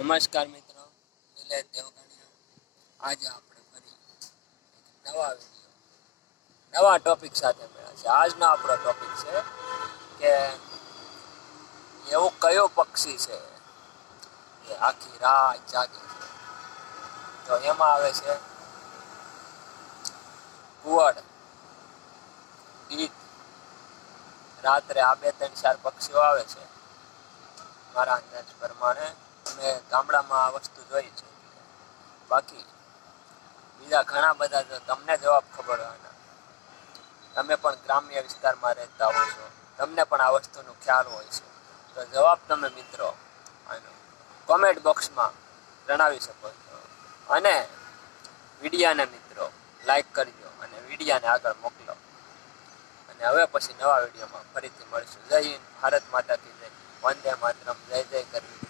નમસ્કાર મિત્રો. નિલેશ દેવગણિયા. આજે આપણે ફરી નવા વીડિયો, નવા ટોપિક સાથે મળ્યા છે આજનો આપણો ટોપિક છે કે એવું કયો પક્ષી છે કે આખી રાત જાગે છે. તો એમાં આવે છે કુવડ ગીત રાત્રે આ બે ત્રણ ચાર પક્ષીઓ આવે છે. મારા અંદાજ પ્રમાણે મેં ગામડામાં આ વસ્તુ જોઈ છે. બાકી બીજા ઘણા બધા તમને જવાબ ખબર હોય તમે પણ ગ્રામ્ય વિસ્તારમાં રહેતા હો છો. તમને પણ આ વસ્તુનો ખ્યાલ હોય છે. તો જવાબ તમે મિત્રો કોમેન્ટ બોક્સમાં જણાવી શકો છો. અને વિડીયાને મિત્રો લાઈક કરજો અને વિડીયાને આગળ મોકલો. અને હવે પછી નવા વિડીયોમાં ફરીથી મળીશું. જય હિન્દ. ભારત માતા કી જય. વંદે માતરમ. જય જય કરવી